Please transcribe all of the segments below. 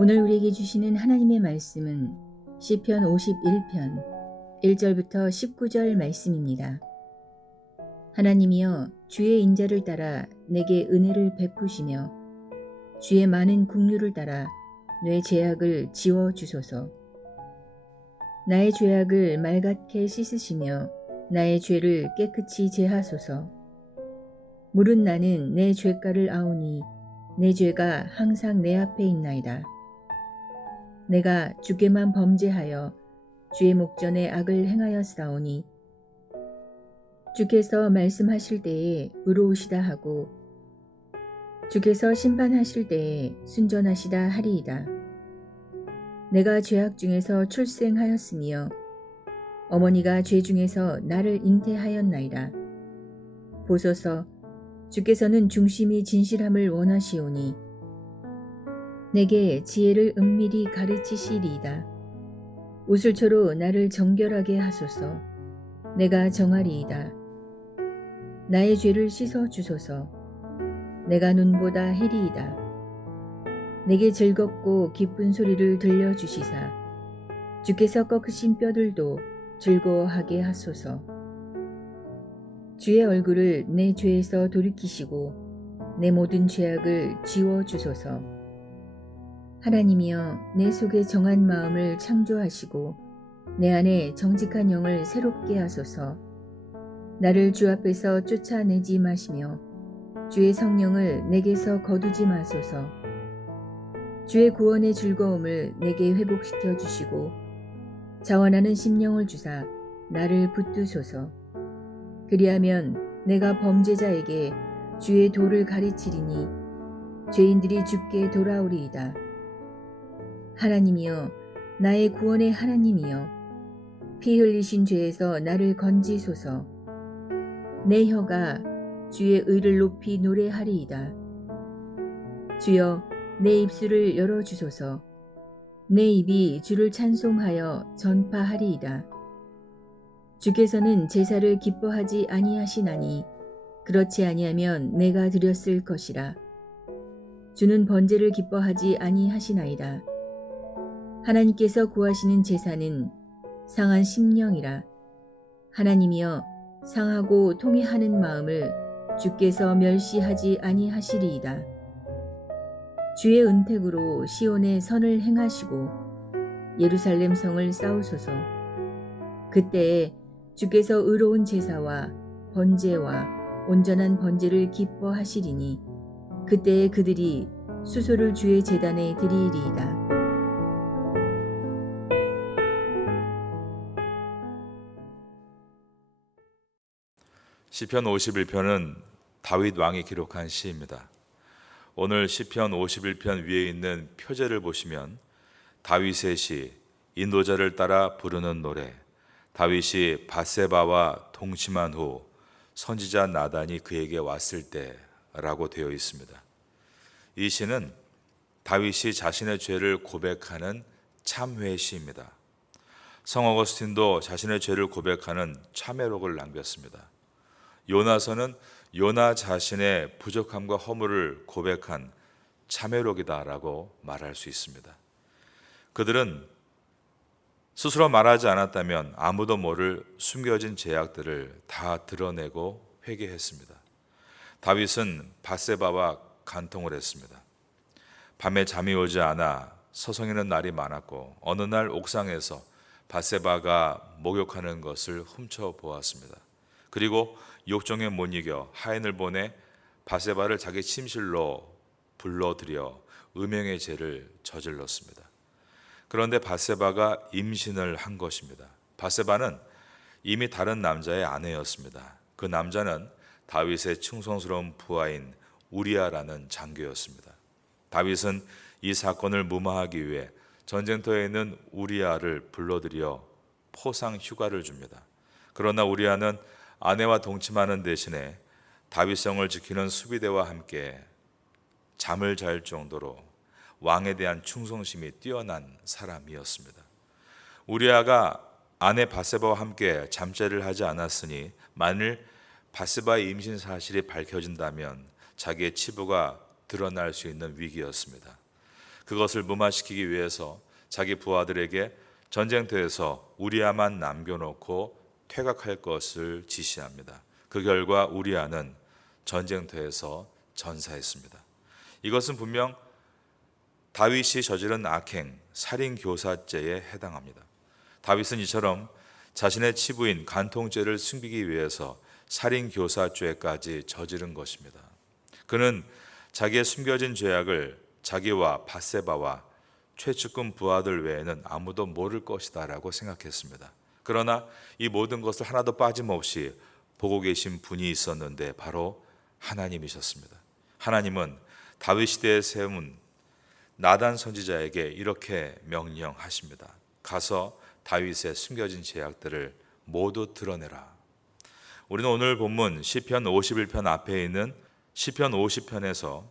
오늘 우리에게 주시는 하나님의 말씀은 시편 51편 1절부터 19절 말씀입니다. 하나님이여, 주의 인자를 따라 내게 은혜를 베푸시며 주의 많은 긍휼을 따라 내 죄악을 지워 주소서. 나의 죄악을 말같게 씻으시며 나의 죄를 깨끗이 제하소서. 물은 나는 내 죄가를 아오니 내 죄가 항상 내 앞에 있나이다. 내가 주께만 범죄하여 주의 목전에 악을 행하였사오니 주께서 말씀하실 때에 의로우시다 하고 주께서 심판하실 때에 순전하시다 하리이다. 내가 죄악 중에서 출생하였으며 어머니가 죄 중에서 나를 잉태하였나이다. 보소서, 주께서는 중심이 진실함을 원하시오니 내게 지혜를 은밀히 가르치시리이다. 우슬초로 나를 정결하게 하소서. 내가 정하리이다. 나의 죄를 씻어 주소서. 내가 눈보다 해리이다. 내게 즐겁고 기쁜 소리를 들려주시사 주께서 꺾으신 뼈들도 즐거워하게 하소서. 주의 얼굴을 내 죄에서 돌이키시고 내 모든 죄악을 지워 주소서. 하나님이여, 내 속에 정한 마음을 창조하시고 내 안에 정직한 영을 새롭게 하소서. 나를 주 앞에서 쫓아내지 마시며 주의 성령을 내게서 거두지 마소서. 주의 구원의 즐거움을 내게 회복시켜 주시고 자원하는 심령을 주사 나를 붙드소서. 그리하면 내가 범죄자에게 주의 도를 가르치리니 죄인들이 주께 돌아오리이다. 하나님이여, 나의 구원의 하나님이여, 피 흘리신 죄에서 나를 건지소서. 내 혀가 주의 의를 높이 노래하리이다. 주여, 내 입술을 열어주소서. 내 입이 주를 찬송하여 전파하리이다. 주께서는 제사를 기뻐하지 아니하시나니 그렇지 아니하면 내가 드렸을 것이라. 주는 번제를 기뻐하지 아니하시나이다. 하나님께서 구하시는 제사는 상한 심령이라. 하나님이여, 상하고 통회하는 마음을 주께서 멸시하지 아니하시리이다. 주의 은택으로 시온의 선을 행하시고 예루살렘 성을 쌓으소서. 그때에 주께서 의로운 제사와 번제와 온전한 번제를 기뻐하시리니 그때에 그들이 수소를 주의 제단에 드리리이다. 시편 51편은 다윗 왕이 기록한 시입니다. 오늘 시편 51편 위에 있는 표제를 보시면 다윗의 시, 인도자를 따라 부르는 노래, 다윗이 밧세바와 동침한 후 선지자 나단이 그에게 왔을 때라고 되어 있습니다. 이 시는 다윗이 자신의 죄를 고백하는 참회 시입니다. 성 어거스틴도 자신의 죄를 고백하는 참회록을 남겼습니다. 요나서는 요나 자신의 부족함과 허물을 고백한 참회록이다라고 말할 수 있습니다. 그들은 스스로 말하지 않았다면 아무도 모를 숨겨진 죄악들을 다 드러내고 회개했습니다. 다윗은 밧세바와 간통을 했습니다. 밤에 잠이 오지 않아 서성이는 날이 많았고 어느 날 옥상에서 밧세바가 목욕하는 것을 훔쳐보았습니다. 그리고 욕정에 못 이겨 하인을 보내 밧세바를 자기 침실로 불러들여 음행의 죄를 저질렀습니다. 그런데 밧세바가 임신을 한 것입니다. 밧세바는 이미 다른 남자의 아내였습니다. 그 남자는 다윗의 충성스러운 부하인 우리아라는 장교였습니다. 다윗은 이 사건을 무마하기 위해 전쟁터에 있는 우리아를 불러들여 포상 휴가를 줍니다. 그러나 우리아는 아내와 동침하는 대신에 다윗성을 지키는 수비대와 함께 잠을 잘 정도로 왕에 대한 충성심이 뛰어난 사람이었습니다. 우리아가 아내 밧세바와 함께 잠자리를 하지 않았으니 만일 밧세바의 임신 사실이 밝혀진다면 자기의 치부가 드러날 수 있는 위기였습니다. 그것을 무마시키기 위해서 자기 부하들에게 전쟁터에서 우리아만 남겨놓고 퇴각할 것을 지시합니다. 그 결과 우리아는 전쟁터에서 전사했습니다. 이것은 분명 다윗이 저지른 악행, 살인교사죄에 해당합니다. 다윗은 이처럼 자신의 치부인 간통죄를 숨기기 위해서 살인교사죄까지 저지른 것입니다. 그는 자기의 숨겨진 죄악을 자기와 밧세바와 최측근 부하들 외에는 아무도 모를 것이다 라고 생각했습니다. 그러나 이 모든 것을 하나도 빠짐없이 보고 계신 분이 있었는데 바로 하나님이셨습니다. 하나님은 다윗 시대에 세운 나단 선지자에게 이렇게 명령하십니다. 가서 다윗의 숨겨진 죄악들을 모두 드러내라. 우리는 오늘 본문 시편 51편 앞에 있는 시편 50편에서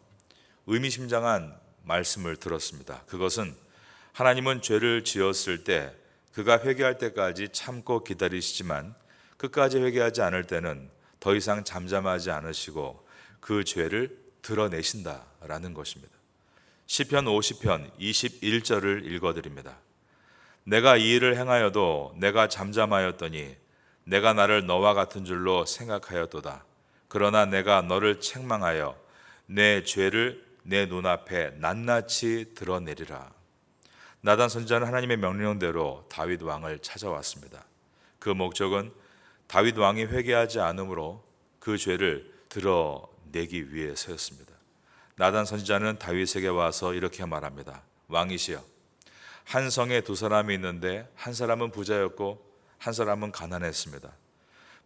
의미심장한 말씀을 들었습니다. 그것은 하나님은 죄를 지었을 때 그가 회개할 때까지 참고 기다리시지만 끝까지 회개하지 않을 때는 더 이상 잠잠하지 않으시고 그 죄를 드러내신다라는 것입니다. 시편 50편 21절을 읽어드립니다. 내가 이 일을 행하여도 내가 잠잠하였더니 내가 나를 너와 같은 줄로 생각하였도다. 그러나 내가 너를 책망하여 내 죄를 내 눈앞에 낱낱이 드러내리라. 나단 선지자는 하나님의 명령대로 다윗 왕을 찾아왔습니다. 그 목적은 다윗 왕이 회개하지 않으므로 그 죄를 드러내기 위해서였습니다. 나단 선지자는 다윗에게 와서 이렇게 말합니다. 왕이시여, 한 성에 두 사람이 있는데 한 사람은 부자였고 한 사람은 가난했습니다.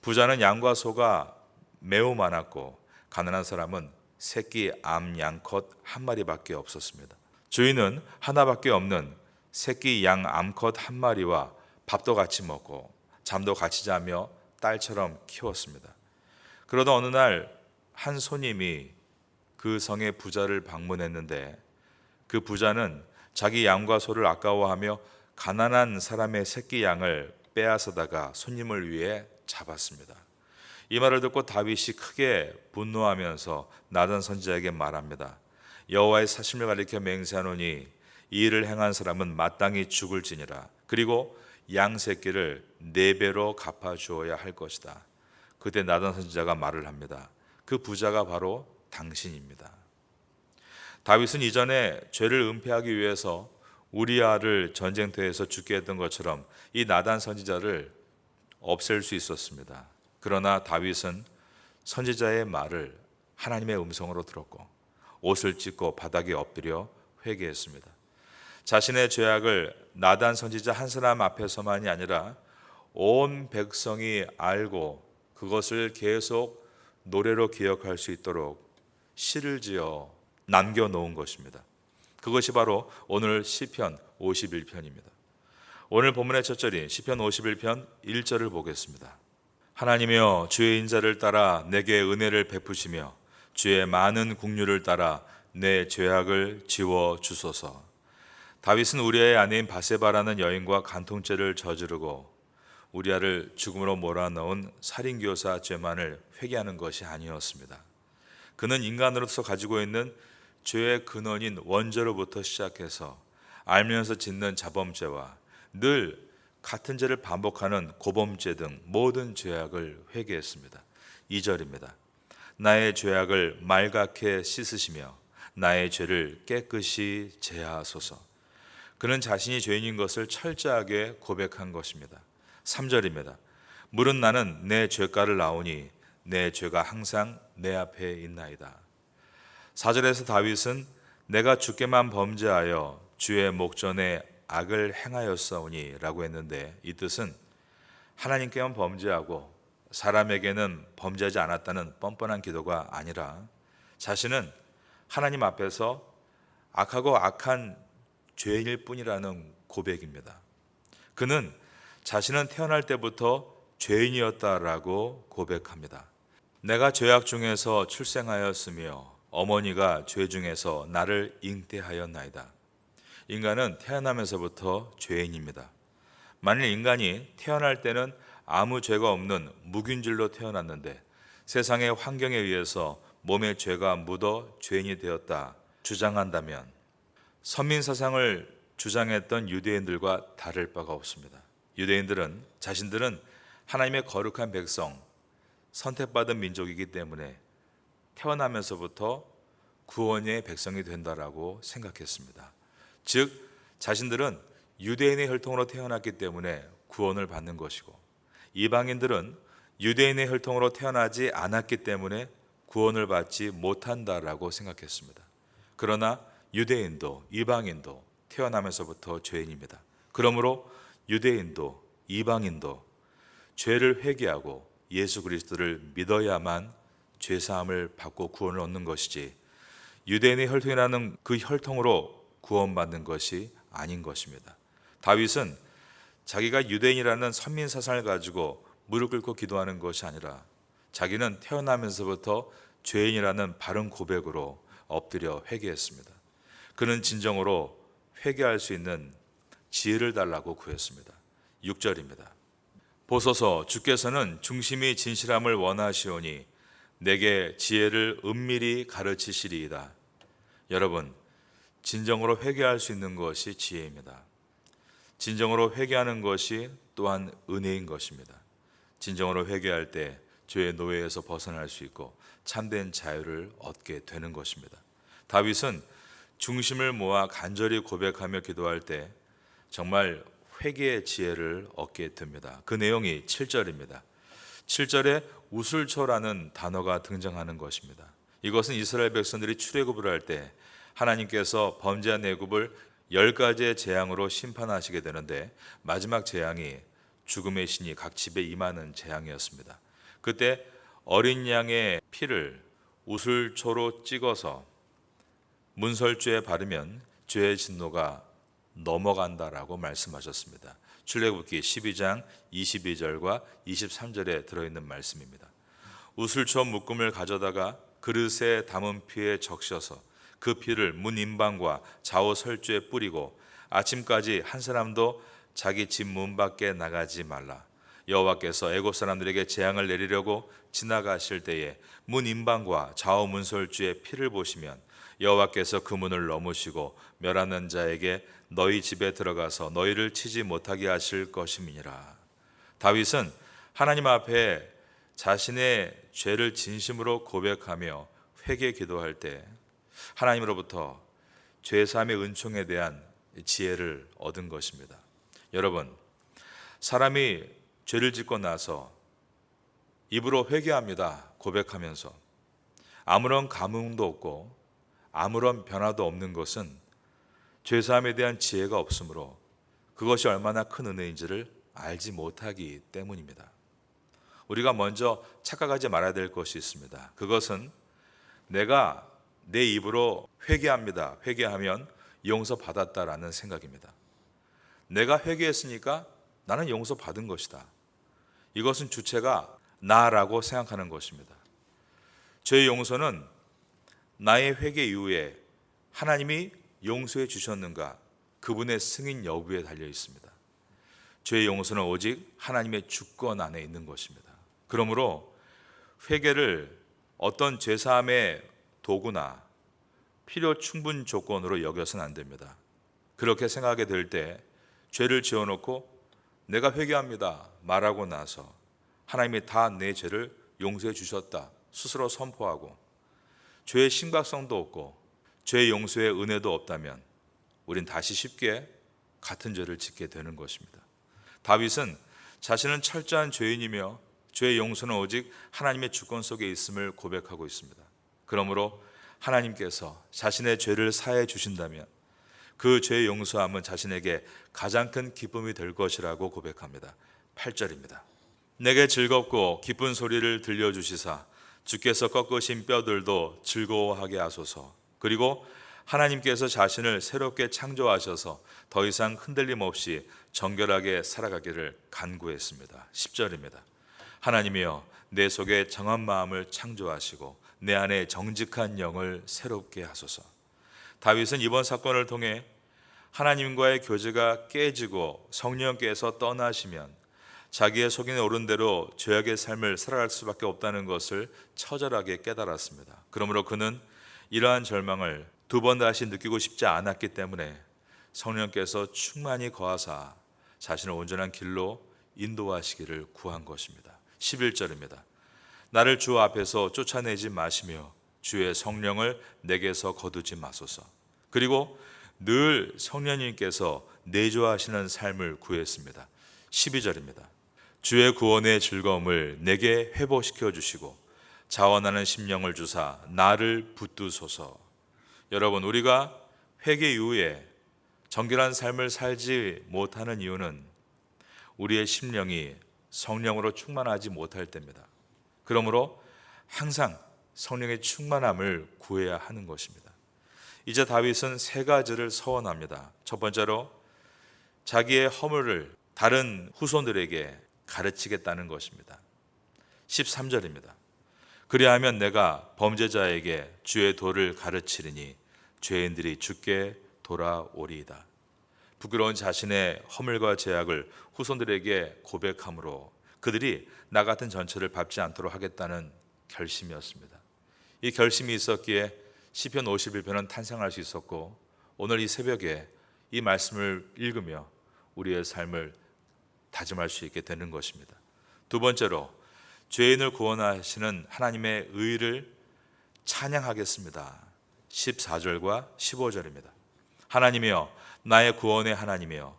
부자는 양과 소가 매우 많았고 가난한 사람은 새끼 암 양컷 한 마리밖에 없었습니다. 주인은 하나밖에 없는 새끼 양 암컷 한 마리와 밥도 같이 먹고 잠도 같이 자며 딸처럼 키웠습니다. 그러다 어느 날 한 손님이 그 성의 부자를 방문했는데 그 부자는 자기 양과 소를 아까워하며 가난한 사람의 새끼 양을 빼앗아다가 손님을 위해 잡았습니다. 이 말을 듣고 다윗이 크게 분노하면서 나단 선지자에게 말합니다. 여호와의 사심을 가리켜 맹세하노니 이 일을 행한 사람은 마땅히 죽을지니라. 그리고 양 새끼를 4배로 갚아주어야 할 것이다. 그때 나단 선지자가 말을 합니다. 그 부자가 바로 당신입니다. 다윗은 이전에 죄를 은폐하기 위해서 우리아를 전쟁터에서 죽게 했던 것처럼 이 나단 선지자를 없앨 수 있었습니다. 그러나 다윗은 선지자의 말을 하나님의 음성으로 들었고 옷을 찢고 바닥에 엎드려 회개했습니다. 자신의 죄악을 나단 선지자 한 사람 앞에서만이 아니라 온 백성이 알고 그것을 계속 노래로 기억할 수 있도록 시를 지어 남겨놓은 것입니다. 그것이 바로 오늘 시편 51편입니다. 오늘 본문의 첫 절인 시편 51편 1절을 보겠습니다. 하나님이여 주의 인자를 따라 내게 은혜를 베푸시며 주의 많은 국류를 따라 내 죄악을 지워 주소서. 다윗은 우리아의 아내인 밧세바라는 여인과 간통죄를 저지르고 우리아를 죽음으로 몰아넣은 살인교사 죄만을 회개하는 것이 아니었습니다. 그는 인간으로서 가지고 있는 죄의 근원인 원죄로부터 시작해서 알면서 짓는 자범죄와 늘 같은 죄를 반복하는 고범죄 등 모든 죄악을 회개했습니다. 2절입니다. 나의 죄악을 말갛게 씻으시며 나의 죄를 깨끗이 제하소서. 그는 자신이 죄인인 것을 철저하게 고백한 것입니다. 3절입니다. 물은 나는 내 죄가를 나오니 내 죄가 항상 내 앞에 있나이다. 4절에서 다윗은 내가 주께만 범죄하여 주의 목전에 악을 행하였사오니 라고 했는데 이 뜻은 하나님께만 범죄하고 사람에게는 범죄하지 않았다는 뻔뻔한 기도가 아니라 자신은 하나님 앞에서 악하고 악한 죄인일 뿐이라는 고백입니다. 그는 자신은 태어날 때부터 죄인이었다라고 고백합니다. 내가 죄악 중에서 출생하였으며 어머니가 죄 중에서 나를 잉태하였나이다. 인간은 태어나면서부터 죄인입니다. 만일 인간이 태어날 때는 아무 죄가 없는 무균질로 태어났는데 세상의 환경에 의해서 몸에 죄가 묻어 죄인이 되었다 주장한다면 선민 사상을 주장했던 유대인들과 다를 바가 없습니다. 유대인들은 자신들은 하나님의 거룩한 백성, 선택받은 민족이기 때문에 태어나면서부터 구원의 백성이 된다라고 생각했습니다. 즉, 자신들은 유대인의 혈통으로 태어났기 때문에 구원을 받는 것이고, 이방인들은 유대인의 혈통으로 태어나지 않았기 때문에 구원을 받지 못한다라고 생각했습니다. 그러나 유대인도 이방인도 태어나면서부터 죄인입니다. 그러므로 유대인도 이방인도 죄를 회개하고 예수 그리스도를 믿어야만 죄사함을 받고 구원을 얻는 것이지, 유대인의 혈통이라는 그 혈통으로 구원받는 것이 아닌 것입니다. 다윗은 자기가 유대인이라는 선민 사상을 가지고 무릎 꿇고 기도하는 것이 아니라 자기는 태어나면서부터 죄인이라는 바른 고백으로 엎드려 회개했습니다. 그는 진정으로 회개할 수 있는 지혜를 달라고 구했습니다. 6절입니다. 보소서, 주께서는 중심이 진실함을 원하시오니 내게 지혜를 은밀히 가르치시리이다. 여러분, 진정으로 회개할 수 있는 것이 지혜입니다. 진정으로 회개하는 것이 또한 은혜인 것입니다. 진정으로 회개할 때 죄의 노예에서 벗어날 수 있고 참된 자유를 얻게 되는 것입니다. 다윗은 중심을 모아 간절히 고백하며 기도할 때 정말 회개의 지혜를 얻게 됩니다. 그 내용이 7절입니다. 7절에 우슬초라는 단어가 등장하는 것입니다. 이것은 이스라엘 백성들이 출애굽을 할 때 하나님께서 범죄한 애굽을 10가지의 재앙으로 심판하시게 되는데, 마지막 재앙이 죽음의 신이 각 집에 임하는 재앙이었습니다. 그때 어린 양의 피를 우슬초로 찍어서 문설주에 바르면 죄의 진노가 넘어간다라고 말씀하셨습니다. 출애굽기 12장 22절과 23절에 들어있는 말씀입니다. 우슬초 묶음을 가져다가 그릇에 담은 피에 적셔서 그 피를 문 임방과 좌우 설주에 뿌리고 아침까지 한 사람도 자기 집 문 밖에 나가지 말라. 여호와께서 애굽 사람들에게 재앙을 내리려고 지나가실 때에 문 임방과 좌우 문설주에 피를 보시면 여호와께서 그 문을 넘으시고 멸하는 자에게 너희 집에 들어가서 너희를 치지 못하게 하실 것임이니라. 다윗은 하나님 앞에 자신의 죄를 진심으로 고백하며 회개 기도할 때 하나님으로부터 죄사함의 은총에 대한 지혜를 얻은 것입니다. 여러분, 사람이 죄를 짓고 나서 입으로 회개합니다 고백하면서 아무런 감흥도 없고 아무런 변화도 없는 것은 죄사함에 대한 지혜가 없으므로 그것이 얼마나 큰 은혜인지를 알지 못하기 때문입니다. 우리가 먼저 착각하지 말아야 될 것이 있습니다. 그것은 내가 내 입으로 회개합니다, 회개하면 용서받았다라는 생각입니다. 내가 회개했으니까 나는 용서받은 것이다. 이것은 주체가 나라고 생각하는 것입니다. 죄의 용서는 나의 회개 이후에 하나님이 용서해 주셨는가, 그분의 승인 여부에 달려 있습니다. 죄의 용서는 오직 하나님의 주권 안에 있는 것입니다. 그러므로 회개를 어떤 죄사함의 도구나 필요 충분 조건으로 여겨서는 안 됩니다. 그렇게 생각하게 될 때 죄를 지어놓고 내가 회개합니다 말하고 나서 하나님이 다 내 죄를 용서해 주셨다 스스로 선포하고 죄의 심각성도 없고 죄의 용서의 은혜도 없다면 우린 다시 쉽게 같은 죄를 짓게 되는 것입니다. 다윗은 자신은 철저한 죄인이며 죄의 용서는 오직 하나님의 주권 속에 있음을 고백하고 있습니다. 그러므로 하나님께서 자신의 죄를 사해 주신다면 그 죄의 용서함은 자신에게 가장 큰 기쁨이 될 것이라고 고백합니다. 8절입니다. 내게 즐겁고 기쁜 소리를 들려주시사 주께서 꺾으신 뼈들도 즐거워하게 하소서. 그리고 하나님께서 자신을 새롭게 창조하셔서 더 이상 흔들림 없이 정결하게 살아가기를 간구했습니다. 10절입니다. 하나님이여 내 속에 정한 마음을 창조하시고 내 안에 정직한 영을 새롭게 하소서. 다윗은 이번 사건을 통해 하나님과의 교제가 깨지고 성령께서 떠나시면 자기의 속인에 오른 대로 죄악의 삶을 살아갈 수밖에 없다는 것을 처절하게 깨달았습니다. 그러므로 그는 이러한 절망을 두 번 다시 느끼고 싶지 않았기 때문에 성령께서 충만히 거하사 자신을 온전한 길로 인도하시기를 구한 것입니다. 11절입니다. 나를 주 앞에서 쫓아내지 마시며 주의 성령을 내게서 거두지 마소서. 그리고 늘 성령님께서 내조하시는 삶을 구했습니다. 12절입니다. 주의 구원의 즐거움을 내게 회복시켜 주시고 자원하는 심령을 주사 나를 붙드소서. 여러분, 우리가 회개 이후에 정결한 삶을 살지 못하는 이유는 우리의 심령이 성령으로 충만하지 못할 때입니다. 그러므로 항상 성령의 충만함을 구해야 하는 것입니다. 이제 다윗은 세 가지를 서원합니다. 첫 번째로 자기의 허물을 다른 후손들에게 가르치겠다는 것입니다. 13절입니다. 그리하면 내가 범죄자에게 주의 도를 가르치리니 죄인들이 주께 돌아오리이다. 부끄러운 자신의 허물과 죄악을 후손들에게 고백함으로 그들이 나 같은 전처를 밟지 않도록 하겠다는 결심이었습니다. 이 결심이 있었기에 시편 51편은 탄생할 수 있었고, 오늘 이 새벽에 이 말씀을 읽으며 우리의 삶을 다짐할 수 있게 되는 것입니다. 두 번째로 죄인을 구원하시는 하나님의 의를 찬양하겠습니다. 14절과 15절입니다. 하나님이여, 나의 구원의 하나님이여,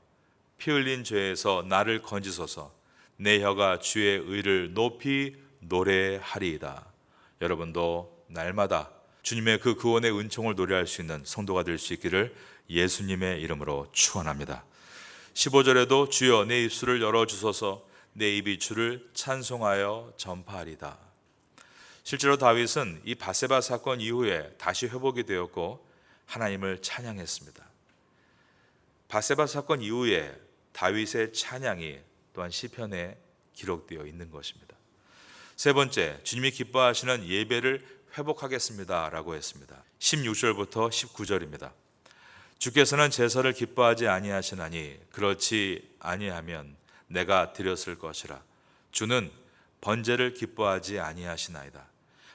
피 흘린 죄에서 나를 건지소서. 내 혀가 주의 의를 높이 노래하리이다. 여러분도 날마다 주님의 그 구원의 은총을 노래할 수 있는 성도가 될 수 있기를 예수님의 이름으로 축원합니다. 15절에도 주여 내 입술을 열어주소서. 내 입이 주를 찬송하여 전파하리다. 실제로 다윗은 이 밧세바 사건 이후에 다시 회복이 되었고 하나님을 찬양했습니다. 밧세바 사건 이후에 다윗의 찬양이 또한 시편에 기록되어 있는 것입니다. 세 번째, 주님이 기뻐하시는 예배를 회복하겠습니다 라고 했습니다. 16절부터 19절입니다. 주께서는 제사를 기뻐하지 아니하시나니 그렇지 아니하면 내가 드렸을 것이라. 주는 번제를 기뻐하지 아니하시나이다.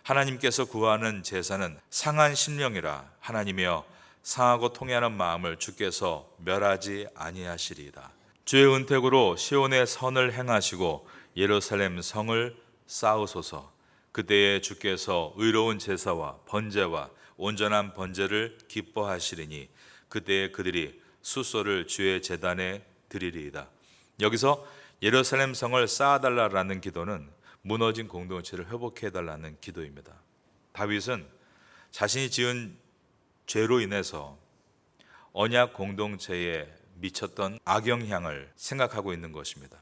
하나님께서 구하는 제사는 상한 심령이라. 하나님이여, 상하고 통해하는 마음을 주께서 멸하지 아니하시리이다. 주의 은택으로 시온의 선을 행하시고 예루살렘 성을 쌓으소서. 그때에 주께서 의로운 제사와 번제와 온전한 번제를 기뻐하시리니 그때에 그들이 숫소를 주의 제단에 드리리이다. 여기서 예루살렘 성을 쌓아달라는 기도는 무너진 공동체를 회복해달라는 기도입니다. 다윗은 자신이 지은 죄로 인해서 언약 공동체에 미쳤던 악영향을 생각하고 있는 것입니다.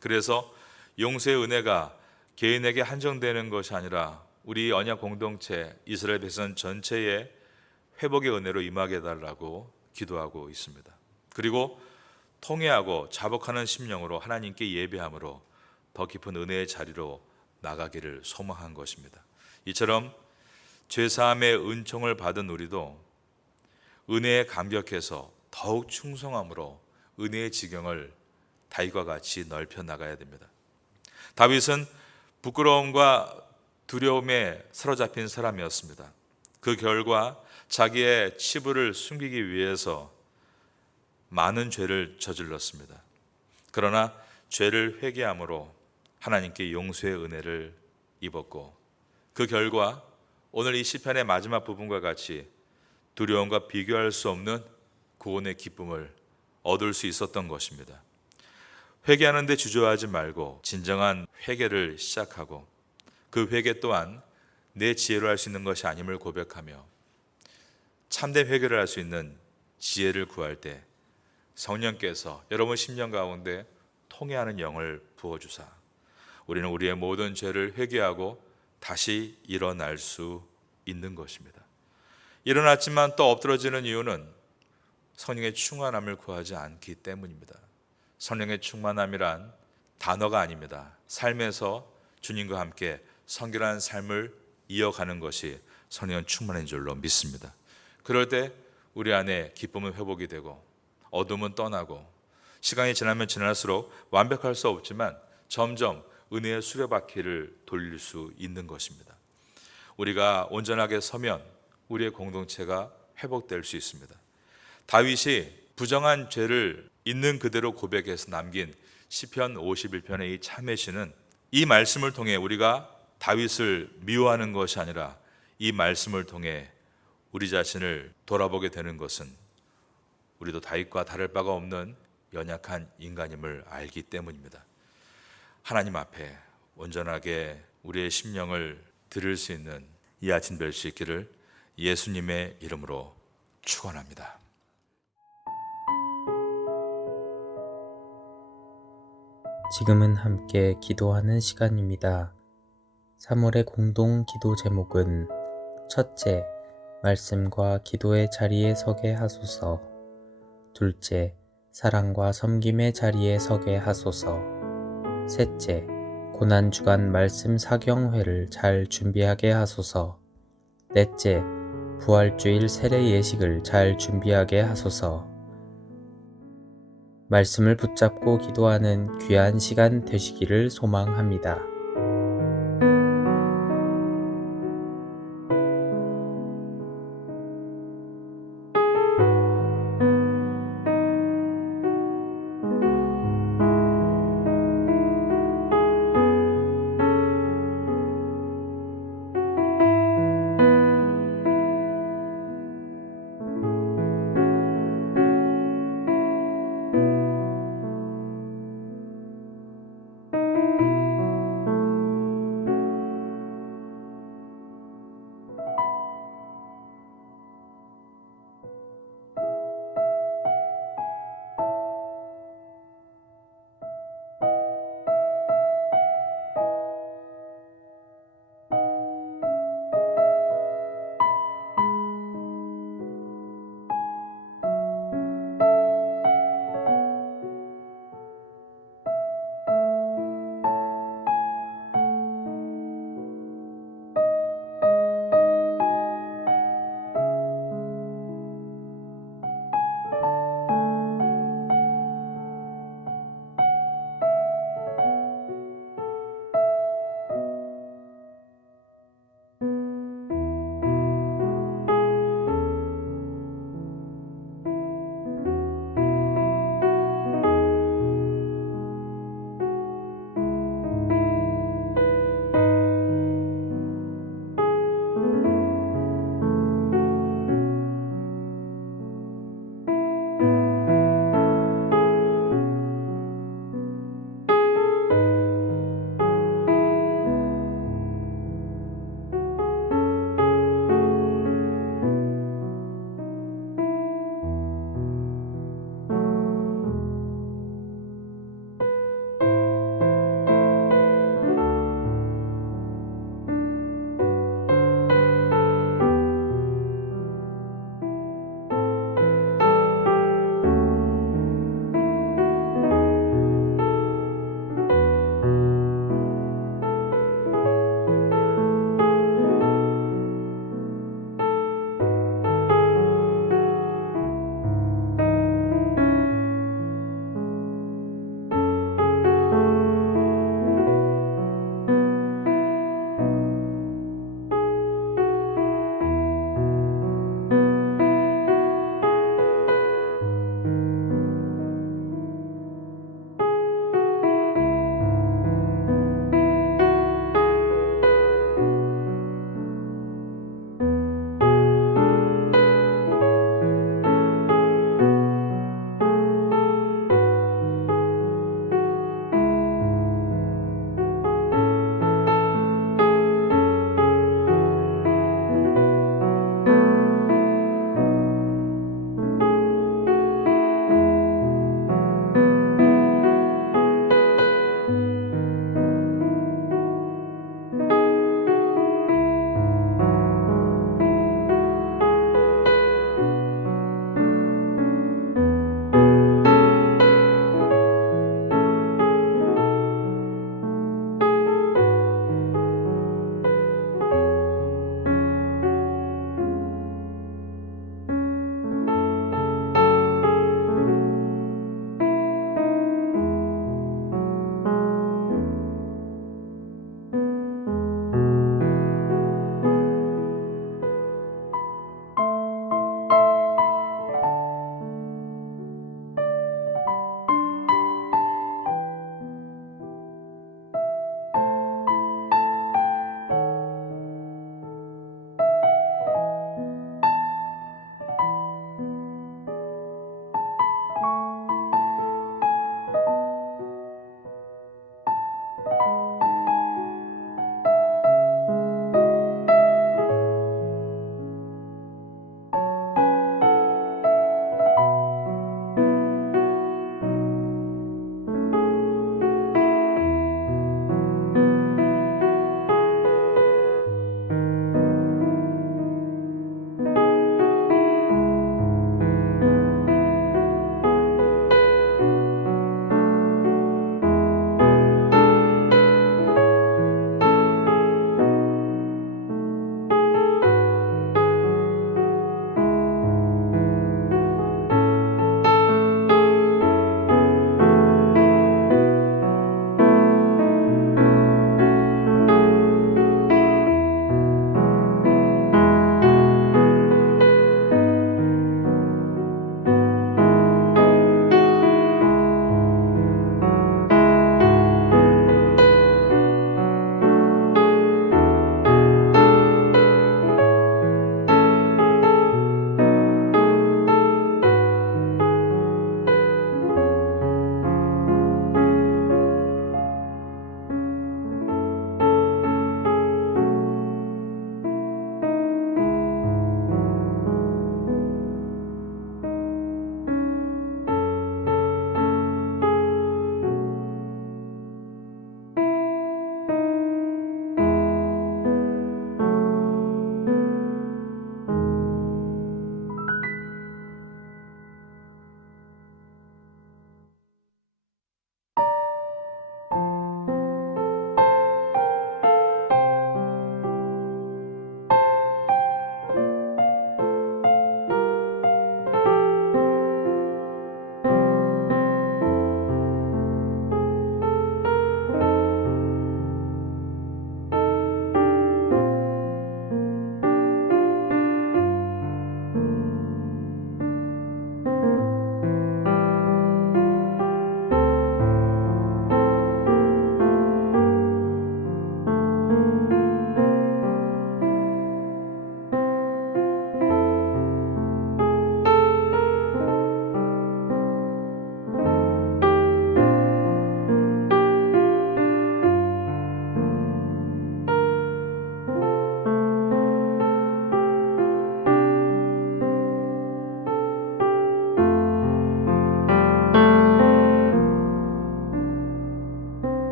그래서 용서의 은혜가 개인에게 한정되는 것이 아니라 우리 언약 공동체 이스라엘 백성 전체의 회복의 은혜로 임하게 해달라고 기도하고 있습니다. 그리고 통회하고 자복하는 심령으로 하나님께 예배함으로 더 깊은 은혜의 자리로 나가기를 소망한 것입니다. 이처럼 죄사함의 은총을 받은 우리도 은혜에 감격해서 더욱 충성함으로 은혜의 지경을 다윗과 같이 넓혀 나가야 됩니다. 다윗은 부끄러움과 두려움에 사로잡힌 사람이었습니다. 그 결과 자기의 치부를 숨기기 위해서 많은 죄를 저질렀습니다. 그러나 죄를 회개함으로 하나님께 용서의 은혜를 입었고 그 결과 오늘 이 시편의 마지막 부분과 같이 두려움과 비교할 수 없는 구원의 기쁨을 얻을 수 있었던 것입니다. 회개하는데 주저하지 말고 진정한 회개를 시작하고 그 회개 또한 내 지혜로 할 수 있는 것이 아님을 고백하며 참된 회개를 할 수 있는 지혜를 구할 때 성령께서 여러분 심령 가운데 통회하는 영을 부어주사 우리는 우리의 모든 죄를 회개하고 다시 일어날 수 있는 것입니다. 일어났지만 또 엎드러지는 이유는 성령의 충만함을 구하지 않기 때문입니다. 성령의 충만함이란 단어가 아닙니다. 삶에서 주님과 함께 성결한 삶을 이어가는 것이 성령의 충만인 줄로 믿습니다. 그럴 때 우리 안에 기쁨은 회복이 되고 어둠은 떠나고 시간이 지나면 지날수록 완벽할 수 없지만 점점 은혜의 수레바퀴를 돌릴 수 있는 것입니다. 우리가 온전하게 서면 우리의 공동체가 회복될 수 있습니다. 다윗이 부정한 죄를 있는 그대로 고백해서 남긴 시편 51편의 이 참회시는 이 말씀을 통해 우리가 다윗을 미워하는 것이 아니라 이 말씀을 통해 우리 자신을 돌아보게 되는 것은 우리도 다윗과 다를 바가 없는 연약한 인간임을 알기 때문입니다. 하나님 앞에 온전하게 우리의 심령을 들을 수 있는 이 아침 뵐 수 있기를 예수님의 이름으로 축원합니다. 지금은 함께 기도하는 시간입니다. 3월의 공동 기도 제목은 첫째, 말씀과 기도의 자리에 서게 하소서. 둘째, 사랑과 섬김의 자리에 서게 하소서. 셋째, 고난주간 말씀 사경회를 잘 준비하게 하소서. 넷째, 부활주일 세례 예식을 잘 준비하게 하소서. 말씀을 붙잡고 기도하는 귀한 시간 되시기를 소망합니다.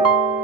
주옵소서.